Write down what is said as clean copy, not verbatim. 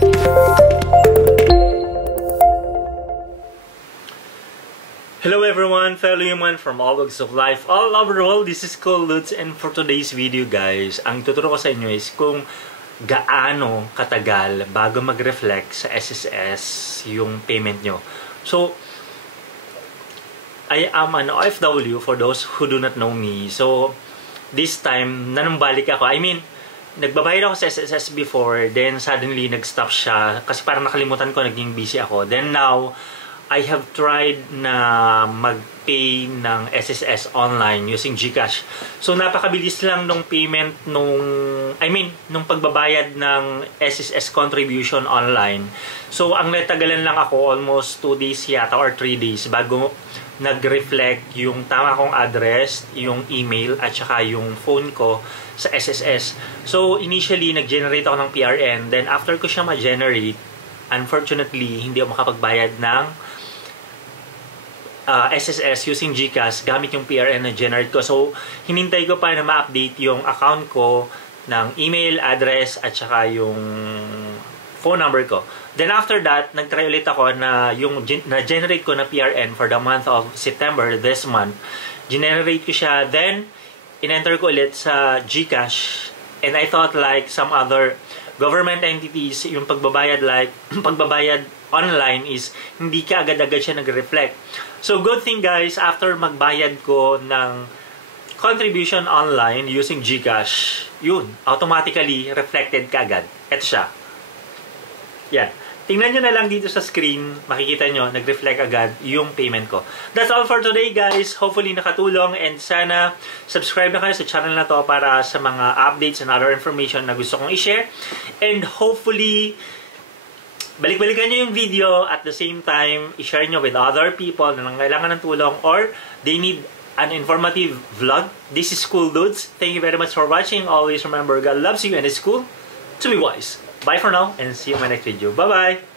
Hello everyone, fellow human from all walks of life all over the world. This is Cool Dudes, and for today's video guys, ang tuturo ko sa inyo is kung gaano katagal bago mag-reflect sa SSS yung payment nyo. So, I am an OFW for those who do not know me. So, this time, nanumbalik ako. I mean, nagbabayad ako sa SSS before, then suddenly nag-stop siya kasi parang nakalimutan ko, naging busy ako. Then now, I have tried na mag-pay ng SSS online using GCash. So, napakabilis lang nung payment nung pagbabayad ng SSS contribution online. So, ang natagalan lang ako almost 2 days yata or 3 days bago nag-reflect yung tama kong address, yung email, at saka yung phone ko sa SSS. So, initially, nag-generate ako ng PRN. Then, after ko siya ma-generate, unfortunately, hindi ako makapagbayad ng SSS using GCash gamit yung PRN na generate ko. So, hinintay ko pa na ma-update yung account ko ng email, address, at saka yung phone number ko. Then after that, nag-try ulit ako na yung na-generate ko na PRN for the month of September, this month. Generate ko siya, then in-enter ko ulit sa GCash. And I thought like some other government entities, yung pagbabayad online is hindi ka agad-agad siya nag-reflect. So good thing guys, after magbayad ko ng contribution online using GCash, yun, automatically reflected ka agad. Ito siya. Yan. Tingnan nyo na lang dito sa screen, makikita nyo, nag-reflect agad yung payment ko. That's all for today guys. Hopefully nakatulong, and sana subscribe na kayo sa channel na to para sa mga updates and other information na gusto kong i-share. And hopefully, balik-balikan nyo yung video, at the same time, i-share nyo with other people na nangailangan ng tulong or they need an informative vlog. This is Cool Dudes. Thank you very much for watching. Always remember, God loves you and it's cool to be wise. Bye for now, and see you in my next video. Bye-bye!